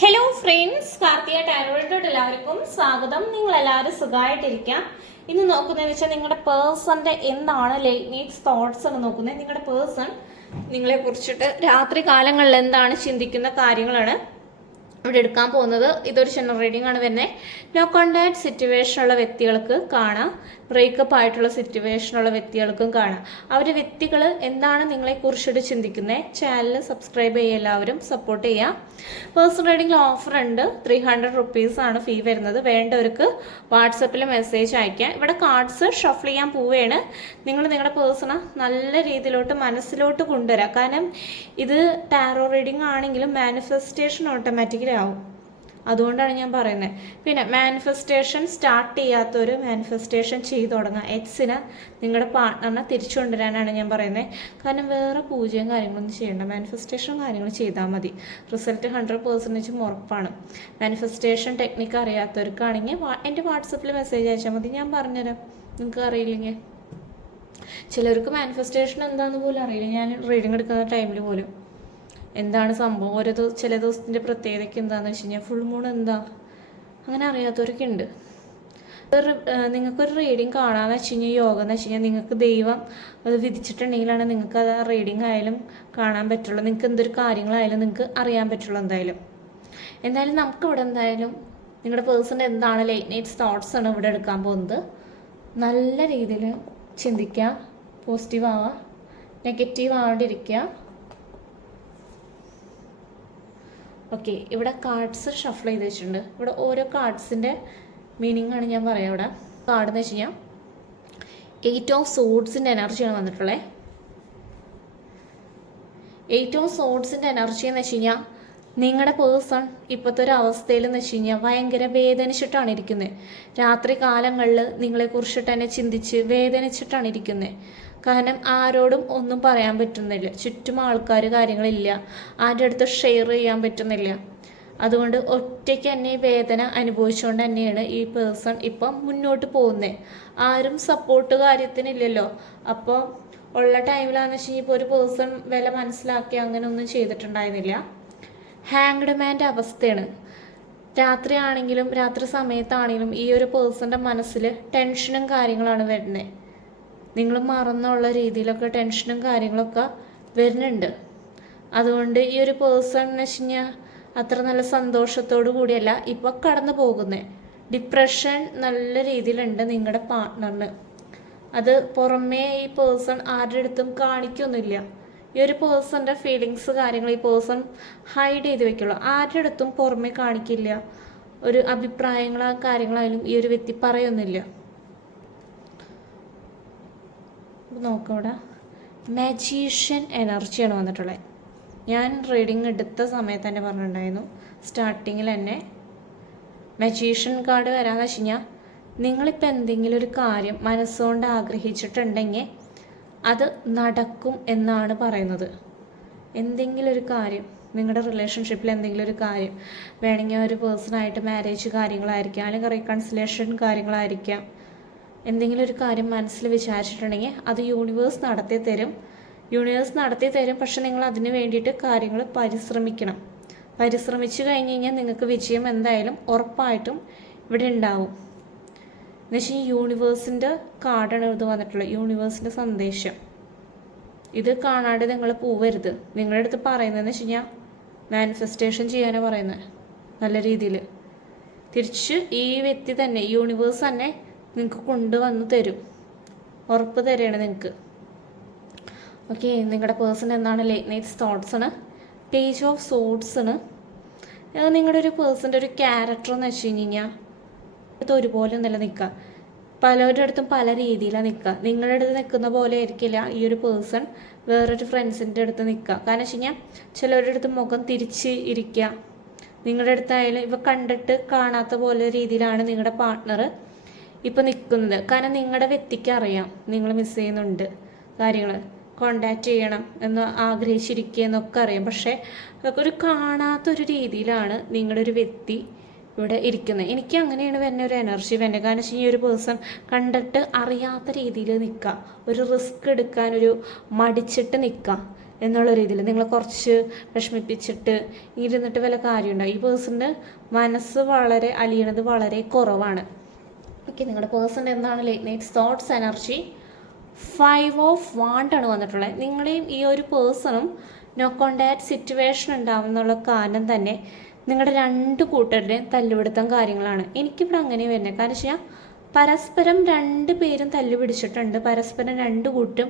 Hello friends Karthika ടാരോയിലോട്ട് എല്ലാവർക്കും സ്വാഗതം. നിങ്ങൾ എല്ലാവരും സുഖമായിട്ടിരിക്കാം. ഇന്ന് നോക്കുന്നതെന്ന് വെച്ചാൽ നിങ്ങളുടെ പേഴ്സന്റെ എന്താണ് ലൈറ്റ് നീഡ്സ് തോട്ട്സ് എന്ന് നോക്കുന്നത്. നിങ്ങളുടെ പേഴ്സൺ നിങ്ങളെ കുറിച്ചിട്ട് രാത്രി കാലങ്ങളിൽ എന്താണ് ചിന്തിക്കുന്ന കാര്യങ്ങളാണ്. ഇവിടെ എടുക്കാൻ പോകുന്നത് ഇതൊരു ജനറൽ റീഡിംഗ് ആണ് വരുന്നത് നോ കോണ്ടാക്ട് സിറ്റുവേഷനുള്ള വ്യക്തികൾക്ക് കാണാം. ബ്രേക്കപ്പ് ആയിട്ടുള്ള സിറ്റുവേഷനുള്ള വ്യക്തികൾക്കും കാണാം. അവർ വ്യക്തികൾ എന്താണ് നിങ്ങളെ കുറിച്ചിട്ട് ചിന്തിക്കുന്നത് ചാനൽ സബ്സ്ക്രൈബ് ചെയ്യുക എല്ലാവരും. സപ്പോർട്ട് ചെയ്യാം പേഴ്സണൽ റീഡിംഗിൽ ഓഫർ ഉണ്ട്. ത്രീ ഹൺഡ്രഡ് റുപ്പീസ് ആണ് ഫീ വരുന്നത്. വേണ്ടവർക്ക് വാട്സപ്പിൽ മെസ്സേജ് അയക്കാം. ഇവിടെ കാർഡ്സ് ഷഫിൾ ചെയ്യാൻ പോവുകയാണ്. നിങ്ങൾ നിങ്ങളുടെ പേഴ്സണ നല്ല രീതിയിലോട്ട് മനസ്സിലോട്ട് കൊണ്ടുവരാം. കാരണം ഇത് ടാറോ റീഡിംഗ് ആണെങ്കിലും മാനിഫെസ്റ്റേഷൻ ഓട്ടോമാറ്റിക്കലി ആവും. അതുകൊണ്ടാണ് ഞാൻ പറയുന്നത് പിന്നെ മാനിഫെസ്റ്റേഷൻ സ്റ്റാർട്ട് ചെയ്യാത്തൊരു മാനിഫെസ്റ്റേഷൻ ചെയ്തു തുടങ്ങുക എക്സിനെ നിങ്ങളുടെ പാർട്ട്ണറിനെ തിരിച്ചു കൊണ്ടുവരാനാണ് ഞാൻ പറയുന്നത് കാരണം വേറെ പൂജയും കാര്യങ്ങളൊന്നും ചെയ്യേണ്ട. മാനിഫെസ്റ്റേഷൻ കാര്യങ്ങൾ ചെയ്താൽ മതി. റിസൾട്ട് ഹൺഡ്രഡ് പെർസെന്റേജും ഉറപ്പാണ്. മാനിഫെസ്റ്റേഷൻ ടെക്നിക്ക് അറിയാത്തവർക്കാണെങ്കിൽ എന്റെ വാട്സപ്പിൽ മെസ്സേജ് അയച്ചാൽ മതി. ഞാൻ പറഞ്ഞുതരാം. നിങ്ങൾക്ക് അറിയില്ലെങ്കിൽ. ചിലർക്ക് മാനിഫെസ്റ്റേഷൻ എന്താണെന്ന് പോലും അറിയില്ല. ഞാൻ റീഡിംഗ് എടുക്കുന്ന ടൈമിൽ പോലും. എന്താണ് സംഭവം? ഓരോ ദിവസം ചില ദിവസത്തിന്റെ പ്രത്യേകതയ്ക്ക് എന്താണെന്ന് വെച്ച് കഴിഞ്ഞാൽ ഫുൾ മൂൺ എന്താ? അങ്ങനെ അറിയാത്തവരൊക്കെ ഉണ്ട് നിങ്ങൾക്കൊരു റീഡിങ് കാണാമെന്ന് വെച്ച് കഴിഞ്ഞാൽ യോഗ എന്ന് വെച്ച് കഴിഞ്ഞാൽ നിങ്ങൾക്ക് ദൈവം അത് വിധിച്ചിട്ടുണ്ടെങ്കിലാണ് നിങ്ങൾക്ക് അത് റീഡിങ് ആയാലും കാണാൻ പറ്റുള്ളൂ. നിങ്ങൾക്ക് എന്തൊരു കാര്യങ്ങളായാലും നിങ്ങൾക്ക് അറിയാൻ പറ്റുള്ളൂ എന്തായാലും. എന്തായാലും നമുക്ക് ഇവിടെ എന്തായാലും നിങ്ങളുടെ പേഴ്സൺ എന്താണ് ലൈറ്റ് നൈറ്റ്സ് തോട്ട്സ് ആണ് ഇവിടെ എടുക്കാൻ പോകുന്നത്. നല്ല രീതിയിൽ ചിന്തിക്കുക പോസിറ്റീവ് ആവുക നെഗറ്റീവ് ആവാണ്ടിരിക്കുക ഓക്കെ ഇവിടെ കാർഡ്സ് ഷഫിൾ ചെയ്ത് വെച്ചിട്ടുണ്ട്. ഇവിടെ ഓരോ കാർഡ്സിന്റെ മീനിങ് ആണ് ഞാൻ പറയാം ഇവിടെ. കാർഡ് എന്ന് വെച്ച് കഴിഞ്ഞാൽ എയ്റ്റ് ഓഫ് സോഡ്സിന്റെ എനർജിയാണ് വന്നിട്ടുള്ളത് എയ്റ്റ് ഓഫ് സോഡ്സിന്റെ എനർജി എന്ന് വെച്ച് കഴിഞ്ഞാൽ നിങ്ങളുടെ പേഴ്സൺ ഇപ്പോഴത്തെ ഒരു അവസ്ഥയിൽ എന്ന് വെച്ച് കഴിഞ്ഞാൽ ഭയങ്കര വേദനിച്ചിട്ടാണ് ഇരിക്കുന്നത് രാത്രി കാലങ്ങളിൽ നിങ്ങളെക്കുറിച്ചിട്ട് തന്നെ ചിന്തിച്ച് വേദനിച്ചിട്ടാണ് ഇരിക്കുന്നത് കാരണം ആരോടും ഒന്നും പറയാൻ പറ്റുന്നില്ല. ചുറ്റും ആൾക്കാർ കാര്യങ്ങളില്ല. ആരുടെ അടുത്ത് ഷെയർ ചെയ്യാൻ പറ്റുന്നില്ല. അതുകൊണ്ട് ഒറ്റയ്ക്ക് തന്നെ വേദന അനുഭവിച്ചുകൊണ്ട് തന്നെയാണ് ഈ പേഴ്സൺ ഇപ്പം മുന്നോട്ട് പോകുന്നത് ആരും സപ്പോർട്ട് കാര്യത്തിനില്ലല്ലോ. അപ്പോൾ ഉള്ള ടൈമിലാണെന്ന് വെച്ച് കഴിഞ്ഞാൽ ഇപ്പോൾ ഒരു പേഴ്സൺ വില മനസ്സിലാക്കി അങ്ങനെ ഒന്നും ചെയ്തിട്ടുണ്ടായിരുന്നില്ല. ഹാങ്ഡ് മാന്റെ അവസ്ഥയാണ്. രാത്രിയാണെങ്കിലും രാത്രി സമയത്താണെങ്കിലും ഈ ഒരു പേഴ്സന്റെ മനസ്സിൽ ടെൻഷനും കാര്യങ്ങളാണ് വരുന്നത് നിങ്ങൾ മറന്നുള്ള രീതിയിലൊക്കെ ടെൻഷനും കാര്യങ്ങളൊക്കെ വരുന്നുണ്ട്. അതുകൊണ്ട് ഈ ഒരു പേഴ്സൺ എന്ന് വെച്ച് കഴിഞ്ഞാൽ അത്ര നല്ല സന്തോഷത്തോടു കൂടിയല്ല ഇപ്പോൾ കടന്നു പോകുന്നത് ഡിപ്രഷൻ നല്ല രീതിയിലുണ്ട് നിങ്ങളുടെ പാർട്ട്ണറിന് അത് പുറമേ ഈ പേഴ്സൺ ആരുടെ അടുത്തും കാണിക്കൊന്നുമില്ല. ഈ ഒരു പേഴ്സന്റെ ഫീലിങ്സ് കാര്യങ്ങൾ ഈ പേഴ്സൺ ഹൈഡ് ചെയ്ത് വെക്കുള്ളൂ. ആരുടെ അടുത്തും പുറമേ കാണിക്കില്ല. ഒരു അഭിപ്രായങ്ങളോ കാര്യങ്ങളായാലും ഈ ഒരു വ്യക്തി പറയൊന്നുമില്ല നോക്കാം ഇവിടെ മാജീഷ്യൻ എനർജിയാണ് വന്നിട്ടുള്ളത് ഞാൻ റീഡിങ് എടുത്ത സമയത്ത് തന്നെ പറഞ്ഞിട്ടുണ്ടായിരുന്നു. സ്റ്റാർട്ടിങ്ങിൽ തന്നെ മജീഷ്യൻ കാർഡ് വരാന്ന് വെച്ച് കഴിഞ്ഞാൽ നിങ്ങളിപ്പോൾ എന്തെങ്കിലും ഒരു കാര്യം മനസ്സുകൊണ്ട് ആഗ്രഹിച്ചിട്ടുണ്ടെങ്കിൽ അത് നടക്കും എന്നാണ് പറയുന്നത്. എന്തെങ്കിലും ഒരു കാര്യം നിങ്ങളുടെ റിലേഷൻഷിപ്പിൽ എന്തെങ്കിലും ഒരു കാര്യം വേണമെങ്കിൽ ഒരു പേഴ്സണായിട്ട് മാരേജ് കാര്യങ്ങളായിരിക്കാം അല്ലെങ്കിൽ റീകൺസിലേഷൻ കാര്യങ്ങളായിരിക്കാം എന്തെങ്കിലും ഒരു കാര്യം മനസ്സിൽ വിചാരിച്ചിട്ടുണ്ടെങ്കിൽ അത് യൂണിവേഴ്സ് നടത്തി തരും. യൂണിവേഴ്സ് നടത്തി തരും പക്ഷെ നിങ്ങൾ അതിന് വേണ്ടിയിട്ട് കാര്യങ്ങൾ പരിശ്രമിക്കണം. പരിശ്രമിച്ചു കഴിഞ്ഞ് കഴിഞ്ഞാൽ നിങ്ങൾക്ക് വിജയം എന്തായാലും ഉറപ്പായിട്ടും ഇവിടെ ഉണ്ടാവും. എന്ന് വെച്ചാൽ യൂണിവേഴ്സിന്റെ കാർഡാണ് ഇത് വന്നിട്ടുള്ളത്. യൂണിവേഴ്സിന്റെ സന്ദേശം. ഇത് കാണാണ്ട് നിങ്ങൾ പോവരുത്. നിങ്ങളുടെ അടുത്ത് പറയുന്നതെന്ന് വെച്ച് കഴിഞ്ഞാൽ മാനിഫെസ്റ്റേഷൻ ചെയ്യാനാണ് പറയുന്നത്. നല്ല രീതിയിൽ. തിരിച്ച് ഈ വ്യക്തി തന്നെ യൂണിവേഴ്സ് തന്നെ നിങ്ങൾക്ക് കൊണ്ടുവന്ന് തരും. ഉറപ്പ് തരികയാണ് നിങ്ങൾക്ക് ഓക്കെ നിങ്ങളുടെ പേഴ്സൺ എന്താണ് ലേറ്റ് നൈറ്റ്സ് തോട്ട്സ് ആണ് പേജ് ഓഫ് ആണ് അത് നിങ്ങളുടെ ഒരു പേഴ്സന്റെ ഒരു ക്യാരക്ടർ എന്ന് വെച്ച് കഴിഞ്ഞ് കഴിഞ്ഞാൽ അടുത്ത് ഒരുപോലെ ഒന്നല്ല നിൽക്കുക പലരുടെ അടുത്തും പല രീതിയിലാണ് നിൽക്കുക നിങ്ങളുടെ അടുത്ത് നിൽക്കുന്ന പോലെ ആയിരിക്കില്ല ഈ ഒരു പേഴ്സൺ വേറൊരു ഫ്രണ്ട്സിന്റെ അടുത്ത് നിൽക്കുക കാരണം വെച്ച് കഴിഞ്ഞാൽ ചിലരുടെ അടുത്ത് മുഖം തിരിച്ച് ഇരിക്കുക നിങ്ങളുടെ അടുത്തായാലും ഇവ കണ്ടിട്ട് കാണാത്ത പോലെ രീതിയിലാണ് നിങ്ങളുടെ പാർട്ട്ണർ ഇപ്പം നിൽക്കുന്നത് കാരണം നിങ്ങളുടെ വ്യക്തിക്ക് അറിയാം. നിങ്ങൾ മിസ് ചെയ്യുന്നുണ്ട്. കാര്യങ്ങൾ കോണ്ടാക്ട് ചെയ്യണം എന്ന് ആഗ്രഹിച്ചിരിക്കുക എന്നൊക്കെ അറിയാം. പക്ഷേ ഒരു കാണാത്തൊരു രീതിയിലാണ് നിങ്ങളുടെ ഒരു വ്യക്തി ഇവിടെ ഇരിക്കുന്നത്. എനിക്ക് അങ്ങനെയാണ് വരുന്ന ഒരു എനർജി വരുന്നത് കാരണം വെച്ചാൽ ഈ ഒരു പേഴ്സൺ കണ്ടിട്ട് അറിയാത്ത രീതിയിൽ നിൽക്കുക ഒരു റിസ്ക് എടുക്കാൻ ഒരു മടിച്ചിട്ട് നിൽക്കുക എന്നുള്ള രീതിയിൽ നിങ്ങളെ കുറച്ച് വിഷമിപ്പിച്ചിട്ട് ഇരുന്നിട്ട് വല്ല കാര്യമുണ്ടാവും ഈ പേഴ്സണിന് മനസ്സ് വളരെ അലിയണത് വളരെ കുറവാണ്. ഓക്കെ നിങ്ങളുടെ പേഴ്സൺ എന്താണ് late night thoughts energy five of വാണ്ടാണ് വന്നിട്ടുള്ളത് നിങ്ങളെയും ഈ ഒരു പേഴ്സണും നോ കോണ്ടാക്ട് സിറ്റുവേഷൻ ഉണ്ടാവുന്നുള്ള കാരണം തന്നെ നിങ്ങളുടെ രണ്ട് കൂട്ടരുടെയും തല്ലുപിടുത്തം കാര്യങ്ങളാണ്. എനിക്കിവിടെ അങ്ങനെ വരുന്നത് കാരണം വെച്ചാൽ പരസ്പരം രണ്ട് പേരും തല്ലു പിടിച്ചിട്ടുണ്ട് പരസ്പരം രണ്ട് കൂട്ടും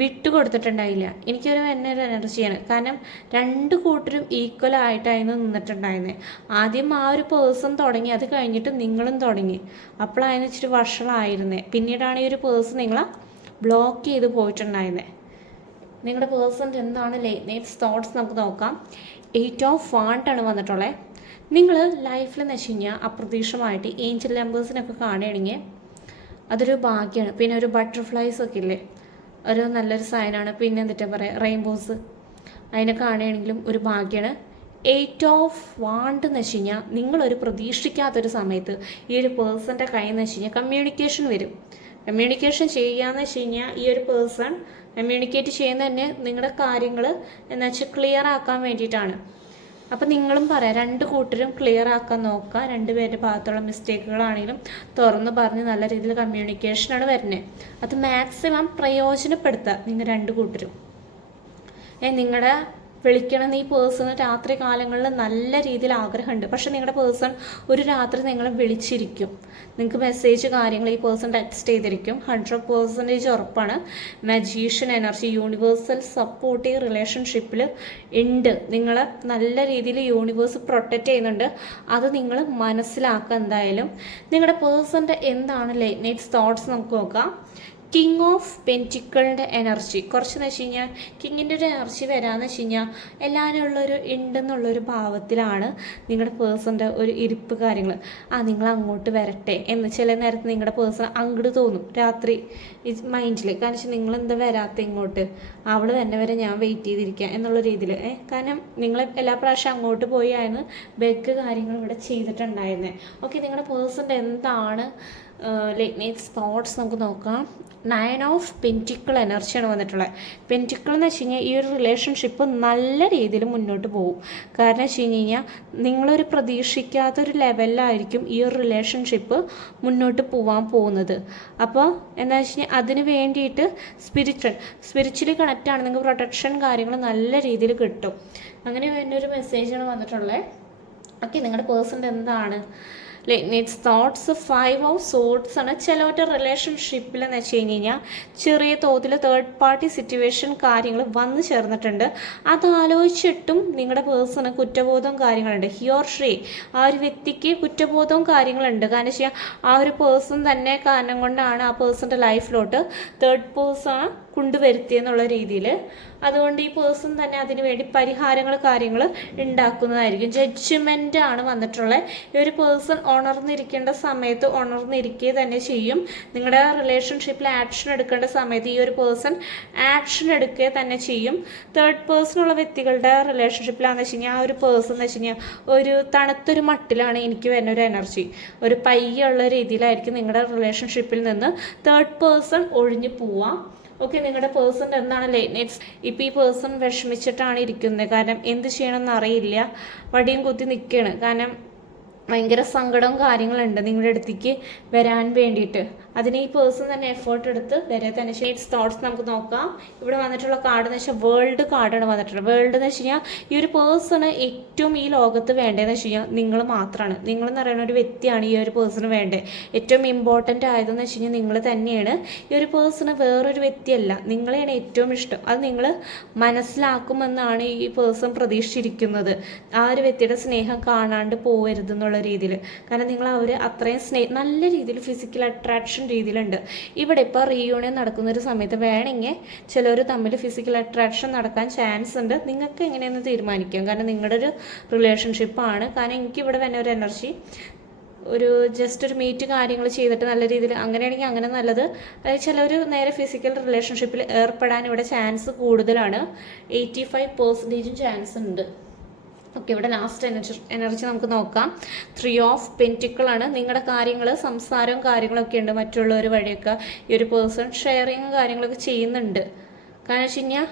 വിട്ടുകൊടുത്തിട്ടുണ്ടായില്ല എനിക്കൊരു എന്നെ ഒരു എനർജിയാണ് കാരണം രണ്ട് കൂട്ടരും ഈക്വൽ ആയിട്ടായിരുന്നു നിന്നിട്ടുണ്ടായിരുന്നത് ആദ്യം ആ ഒരു പേഴ്സൺ തുടങ്ങി. അത് കഴിഞ്ഞിട്ട് നിങ്ങളും തുടങ്ങി. അപ്പോഴായിരുന്നു ഇച്ചിരി വഷളായിരുന്നേ. പിന്നീടാണ് ഈ ഒരു പേഴ്സൺ നിങ്ങളെ ബ്ലോക്ക് ചെയ്ത് പോയിട്ടുണ്ടായിരുന്നത് നിങ്ങളുടെ പേഴ്സന്റെ എന്താണ് ലേറ്റ് നൈറ്റ്സ് തോട്ട്സ് നമുക്ക് നോക്കാം. എയ്റ്റ് ഓഫ് വാണ്ടാണ് വന്നിട്ടുള്ളത് നിങ്ങൾ ലൈഫിൽ എന്ന് വെച്ച് കഴിഞ്ഞാൽ അപ്രതീക്ഷമായിട്ട് ഏഞ്ചൽ നമ്പേഴ്സിനൊക്കെ കാണുകയാണെങ്കിൽ അതൊരു ഭാഗ്യമാണ് പിന്നെ ഒരു ബട്ടർഫ്ലൈസ് ഒക്കെ ഇല്ലേ? ഒരു നല്ലൊരു സൈനാണ് പിന്നെ എന്നിട്ട് പറയുക റെയിൻബോസ് അതിനെ കാണുകയാണെങ്കിലും ഒരു ഭാഗ്യമാണ് എയ്റ്റ് ഓഫ് വാണ്ട് എന്ന് വെച്ച് കഴിഞ്ഞാൽ നിങ്ങളൊരു പ്രതീക്ഷിക്കാത്തൊരു സമയത്ത് ഈ ഒരു പേഴ്സന്റെ കയ്യിൽ നിന്ന് വെച്ച് കഴിഞ്ഞാൽ കമ്മ്യൂണിക്കേഷൻ വരും. കമ്മ്യൂണിക്കേഷൻ ചെയ്യുകയെന്ന് വെച്ച് കഴിഞ്ഞാൽ ഈ ഒരു പേഴ്സൺ കമ്മ്യൂണിക്കേറ്റ് ചെയ്യുന്ന തന്നെ നിങ്ങളുടെ കാര്യങ്ങൾ എന്ന് വെച്ചാൽ ക്ലിയർ ആക്കാൻ വേണ്ടിയിട്ടാണ്. അപ്പം നിങ്ങളും പറയാം. രണ്ട് കൂട്ടരും ക്ലിയർ ആക്കാൻ നോക്കുക. രണ്ടുപേരുടെ ഭാഗത്തുള്ള മിസ്റ്റേക്കുകളാണെങ്കിലും തുറന്ന് പറഞ്ഞ് നല്ല രീതിയിൽ കമ്മ്യൂണിക്കേഷനാണ് വരുന്നത് അത് മാക്സിമം പ്രയോജനപ്പെടുത്തുക നിങ്ങൾ രണ്ട് കൂട്ടരും. ഏ നിങ്ങളുടെ വിളിക്കണം. ഈ പേഴ്സണ് രാത്രി കാലങ്ങളിൽ നല്ല രീതിയിൽ ആഗ്രഹമുണ്ട്. പക്ഷെ നിങ്ങളുടെ പേഴ്സൺ ഒരു രാത്രി നിങ്ങളെ വിളിച്ചിരിക്കും. നിങ്ങൾക്ക് മെസ്സേജ് കാര്യങ്ങൾ ഈ പേഴ്സൺ ടെക്സ്റ്റ് ചെയ്തിരിക്കും. ഹൺഡ്രഡ് പേഴ്സന്റേജ് ഉറപ്പാണ്. മജീഷ്യൻ എനർജി യൂണിവേഴ്സൽ സപ്പോർട്ടീവ് റിലേഷൻഷിപ്പിൽ ഉണ്ട്. നിങ്ങളെ നല്ല രീതിയിൽ യൂണിവേഴ്സ് പ്രൊട്ടക്റ്റ് ചെയ്യുന്നുണ്ട്. അത് നിങ്ങൾ മനസ്സിലാക്കുക എന്തായാലും. നിങ്ങളുടെ പേഴ്സന്റെ എന്താണ് ലേറ്റ് നൈറ്റ്സ് തോട്ട്സ് നമുക്ക് നോക്കാം. കിങ് ഓഫ് പെന്റിക്കളുടെ എനർജി കുറച്ചെന്ന് വെച്ച് കഴിഞ്ഞാൽ കിങ്ങിന്റെ ഒരു എനർജി വരാമെന്ന് വെച്ച് കഴിഞ്ഞാൽ എല്ലാവരും ഉള്ളൊരു ഉണ്ടെന്നുള്ളൊരു ഭാവത്തിലാണ് നിങ്ങളുടെ പേഴ്സന്റെ ഒരു ഇരിപ്പ് കാര്യങ്ങൾ. ആ നിങ്ങൾ അങ്ങോട്ട് വരട്ടെ എന്ന് ചില നേരത്ത് നിങ്ങളുടെ പേഴ്സൺ അങ്ങോട്ട് തോന്നും രാത്രി മൈൻഡിൽ കാരണം വെച്ചാൽ നിങ്ങൾ എന്താ വരാത്ത ഇങ്ങോട്ട്? അവൾ തന്നെ വരെ ഞാൻ വെയിറ്റ് ചെയ്തിരിക്കുക എന്നുള്ള രീതിയിൽ. ഏഹ് കാരണം നിങ്ങൾ എല്ലാ പ്രാവശ്യം അങ്ങോട്ട് പോയി ആയിരുന്നു ബെഗ് കാര്യങ്ങൾ ഇവിടെ ചെയ്തിട്ടുണ്ടായിരുന്നത് ഓക്കെ നിങ്ങളുടെ പേഴ്സന്റെ എന്താണ് ലേറ്റ് നൈറ്റ്സ് തോട്ട്സ് നമുക്ക് നോക്കാം. നയൻ ഓഫ് പെന്റിക്കിൾ എനർജിയാണ് വന്നിട്ടുള്ളത്. പെന്റിക്കിൾ എന്ന് വെച്ച് കഴിഞ്ഞാൽ ഈ ഒരു റിലേഷൻഷിപ്പ് നല്ല രീതിയിൽ മുന്നോട്ട് പോകും. കാരണം വെച്ച് കഴിഞ്ഞ് കഴിഞ്ഞാൽ നിങ്ങളൊരു പ്രതീക്ഷിക്കാത്തൊരു ലെവലിലായിരിക്കും ഈ ഒരു റിലേഷൻഷിപ്പ് മുന്നോട്ട് പോകാൻ പോകുന്നത്. അപ്പോൾ എന്താ വെച്ച് കഴിഞ്ഞാൽ അതിന് വേണ്ടിയിട്ട് സ്പിരിച്വൽ സ്പിരിച്വലി കണക്റ്റ് ആണ്. നിങ്ങൾക്ക് പ്രൊട്ടക്ഷൻ കാര്യങ്ങൾ നല്ല രീതിയിൽ കിട്ടും. അങ്ങനെ ഒരു മെസ്സേജാണ് വന്നിട്ടുള്ളത്. ഓക്കെ നിങ്ങളുടെ പേഴ്സന്റെ എന്താണ്? It's thoughts five of swords ആണ്. ചിലവരുടെ റിലേഷൻഷിപ്പിൽ എന്ന് വെച്ച് കഴിഞ്ഞ് കഴിഞ്ഞാൽ ചെറിയ തോതിൽ തേർഡ് പാർട്ടി സിറ്റുവേഷൻ കാര്യങ്ങൾ വന്നു ചേർന്നിട്ടുണ്ട്. അത് ആലോചിച്ചിട്ടും നിങ്ങളുടെ പേഴ്സണ് കുറ്റബോധവും കാര്യങ്ങളുണ്ട്. ഹിയോർ ഷ്രീ ആ ഒരു വ്യക്തിക്ക് കുറ്റബോധവും കാര്യങ്ങളുണ്ട്. കാരണം വെച്ചാൽ ആ ഒരു പേഴ്സൺ തന്നെ കാരണം കൊണ്ടാണ് ആ പേഴ്സന്റെ ലൈഫിലോട്ട് തേർഡ് പേഴ്സൺ കൊണ്ടുവരുത്തിയെന്നുള്ള രീതിയിൽ അതുകൊണ്ട് ഈ പേഴ്സൺ തന്നെ അതിന് വേണ്ടി പരിഹാരങ്ങൾ കാര്യങ്ങൾ ഉണ്ടാക്കുന്നതായിരിക്കും. ജഡ്ജ്മെന്റ് ആണ് വന്നിട്ടുള്ളത് ഈ ഒരു പേഴ്സൺ ഉണർന്നിരിക്കേണ്ട സമയത്ത് ഉണർന്നിരിക്കുക തന്നെ ചെയ്യും. നിങ്ങളുടെ റിലേഷൻഷിപ്പിൽ ആക്ഷൻ എടുക്കേണ്ട സമയത്ത് ഈ ഒരു പേഴ്സൺ ആക്ഷൻ എടുക്കുക തന്നെ ചെയ്യും. തേർഡ് പേഴ്സൺ ഉള്ള വ്യക്തികളുടെ റിലേഷൻഷിപ്പിലാണെന്ന് വെച്ച് കഴിഞ്ഞാൽ ആ ഒരു പേഴ്സൺ എന്ന് വെച്ച് കഴിഞ്ഞാൽ ഒരു തണുത്തൊരു മട്ടിലാണ് എനിക്ക് വരുന്ന ഒരു എനർജി ഒരു പയ്യുള്ള രീതിയിലായിരിക്കും നിങ്ങളുടെ റിലേഷൻഷിപ്പിൽ നിന്ന് തേർഡ് പേഴ്സൺ ഒഴിഞ്ഞു പോവാം. ഓക്കെ നിങ്ങളുടെ പേഴ്സൺ എന്താണ് നൈറ്റ്സ് ഇപ്പം ഈ പേഴ്സൺ വിഷമിച്ചിട്ടാണ് ഇരിക്കുന്നത്. കാരണം എന്ത് ചെയ്യണമെന്ന് അറിയില്ല. വടിയും കുത്തി നിൽക്കുകയാണ് കാരണം ഭയങ്കര സങ്കടവും കാര്യങ്ങളുണ്ട് നിങ്ങളുടെ അടുത്തേക്ക് വരാൻ വേണ്ടിയിട്ട്. അതിന് ഈ പേഴ്സൺ തന്നെ എഫേർട്ട് എടുത്ത് വരെ തന്നെ ഷെയ്ഡ്സ് തോട്ട്സ് നമുക്ക് നോക്കാം. ഇവിടെ വന്നിട്ടുള്ള കാർഡ് എന്ന് വെച്ചാൽ വേൾഡ് കാർഡാണ് വന്നിട്ടുള്ളത്. വേൾഡ് എന്ന് വെച്ച് കഴിഞ്ഞാൽ ഈ ഒരു പേഴ്സണ് ഏറ്റവും ഈ ലോകത്ത് വേണ്ടതെന്ന് വെച്ച് കഴിഞ്ഞാൽ നിങ്ങൾ മാത്രമാണ് നിങ്ങൾ എന്ന് പറയുന്ന ഒരു വ്യക്തിയാണ് ഈ ഒരു പേഴ്സണ് വേണ്ടത്. ഏറ്റവും ഇമ്പോർട്ടന്റ് ആയതെന്ന് വെച്ച് കഴിഞ്ഞാൽ നിങ്ങൾ തന്നെയാണ്. ഈ ഒരു പേഴ്സണ് വേറൊരു വ്യക്തിയല്ല. നിങ്ങളെയാണ് ഏറ്റവും ഇഷ്ടം. അത് നിങ്ങൾ മനസ്സിലാക്കുമെന്നാണ് ഈ പേഴ്സൺ പ്രതീക്ഷിച്ചിരിക്കുന്നത്. ആ ഒരു വ്യക്തിയുടെ സ്നേഹം കാണാണ്ട് പോകരുതെന്നുള്ള രീതിയിൽ കാരണം നിങ്ങൾ അവർ അത്രയും സ്നേഹം നല്ല രീതിയിൽ ഫിസിക്കൽ അട്രാക്ഷൻ രീതിയിലുണ്ട്. ഇവിടെ ഇപ്പോൾ റീയൂണിയൻ നടക്കുന്ന ഒരു സമയത്ത് വേണമെങ്കിൽ ചിലർ തമ്മിൽ ഫിസിക്കൽ അട്രാക്ഷൻ നടക്കാൻ ചാൻസ് ഉണ്ട്. നിങ്ങൾക്ക് എങ്ങനെയെന്ന് തീരുമാനിക്കാം? കാരണം നിങ്ങളുടെ ഒരു റിലേഷൻഷിപ്പാണ് കാരണം എനിക്കിവിടെ തന്നെ ഒരു എനർജി ഒരു ജസ്റ്റ് ഒരു മീറ്റ് കാര്യങ്ങൾ ചെയ്തിട്ട് നല്ല രീതിയിൽ അങ്ങനെയാണെങ്കിൽ അങ്ങനെ നല്ലത്. ചിലർ നേരെ ഫിസിക്കൽ റിലേഷൻഷിപ്പിൽ ഏർപ്പെടാൻ ഇവിടെ ചാൻസ് കൂടുതലാണ്. എയ്റ്റി ഫൈവ് പെർസെന്റേജും ചാൻസ് ഉണ്ട്. ഓക്കെ ഇവിടെ ലാസ്റ്റ് എനർജി എനർജി നമുക്ക് നോക്കാം. ത്രീ ഓഫ് പെന്റിക്കിൾ ആണ്. നിങ്ങളുടെ കാര്യങ്ങൾ സംസാരവും കാര്യങ്ങളൊക്കെ ഉണ്ട് മറ്റുള്ളവർ വഴിയൊക്കെ. ഈ ഒരു പേഴ്സൺ ഷെയറിങ് കാര്യങ്ങളൊക്കെ ചെയ്യുന്നുണ്ട്. കാരണം വെച്ച് കഴിഞ്ഞാൽ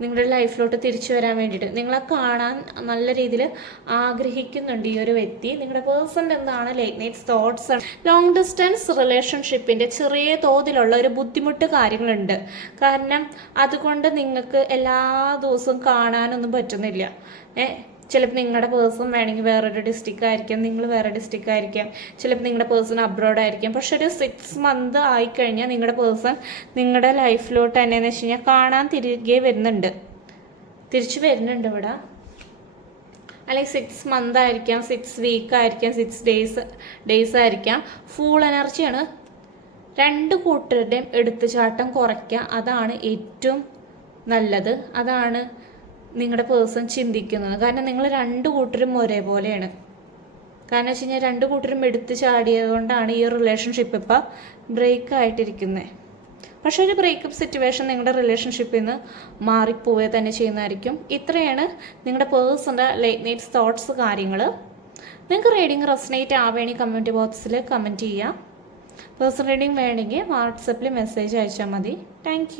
നിങ്ങളുടെ ലൈഫിലോട്ട് തിരിച്ചു വരാൻ വേണ്ടിയിട്ട്. നിങ്ങളെ കാണാൻ നല്ല രീതിയിൽ ആഗ്രഹിക്കുന്നുണ്ട് ഈ ഒരു വ്യക്തി. നിങ്ങളുടെ പേഴ്സണൽ എന്താണ് late nights thoughts long distance റിലേഷൻഷിപ്പിന്റെ ചെറിയ തോതിലുള്ള ഒരു ബുദ്ധിമുട്ട് കാര്യങ്ങളുണ്ട്. കാരണം അതുകൊണ്ട് നിങ്ങൾക്ക് എല്ലാ ദിവസവും കാണാനൊന്നും പറ്റുന്നില്ല. ഏ ചിലപ്പോൾ നിങ്ങളുടെ പേഴ്സൺ വേണമെങ്കിൽ വേറൊരു ഡിസ്ട്രിക്റ്റ് ആയിരിക്കാം നിങ്ങൾ വേറെ ഡിസ്ട്രിക്റ്റ് ആയിരിക്കാം. ചിലപ്പോൾ നിങ്ങളുടെ പേഴ്സൺ അബ്രോഡ് ആയിരിക്കാം. പക്ഷെ ഒരു സിക്സ് മന്ത് ആയിക്കഴിഞ്ഞാൽ നിങ്ങളുടെ പേഴ്സൺ നിങ്ങളുടെ ലൈഫിലോട്ട് തന്നെയെന്ന് വെച്ച് കഴിഞ്ഞാൽ കാണാൻ തിരികെ വരുന്നുണ്ട്. തിരിച്ചു വരുന്നുണ്ട് ഇവിടെ. അല്ലെങ്കിൽ സിക്സ് മന്ത് ആയിരിക്കാം സിക്സ് വീക്ക് ആയിരിക്കാം സിക്സ് ഡേയ്സ് ഡേയ്സ് ആയിരിക്കാം. ഫുൾ എനർജിയാണ് രണ്ട് കൂട്ടരുടെയും എടുത്തുചാട്ടം കുറയ്ക്കുക അതാണ് ഏറ്റവും നല്ലത്. അതാണ് നിങ്ങളുടെ പേഴ്സൺ ചിന്തിക്കുന്നത്. കാരണം നിങ്ങൾ രണ്ട് കൂട്ടരും ഒരേപോലെയാണ്. കാരണം വെച്ച് കഴിഞ്ഞാൽ രണ്ട് കൂട്ടരും എടുത്തു ചാടിയത് കൊണ്ടാണ് ഈ റിലേഷൻഷിപ്പ് ഇപ്പോൾ ബ്രേക്ക് ആയിട്ടിരിക്കുന്നത് പക്ഷേ ഒരു ബ്രേക്കപ്പ് സിറ്റുവേഷൻ നിങ്ങളുടെ റിലേഷൻഷിപ്പിൽ നിന്ന് മാറിപ്പോവുക തന്നെ ചെയ്യുന്നതായിരിക്കും. ഇത്രയാണ് നിങ്ങളുടെ പേഴ്സണൽ ലൈറ്റ് നൈറ്റ്സ് തോട്ട്സ് കാര്യങ്ങൾ നിങ്ങൾക്ക് റീഡിംഗ് റെസനേറ്റ് ആവേണി കമ്മ്യൂണിറ്റി ബോക്സിൽ കമന്റ് ചെയ്യാം. പേഴ്സണൽ റീഡിംഗ് വേണമെങ്കിൽ വാട്സപ്പിൽ മെസ്സേജ് അയച്ചാൽ മതി. താങ്ക്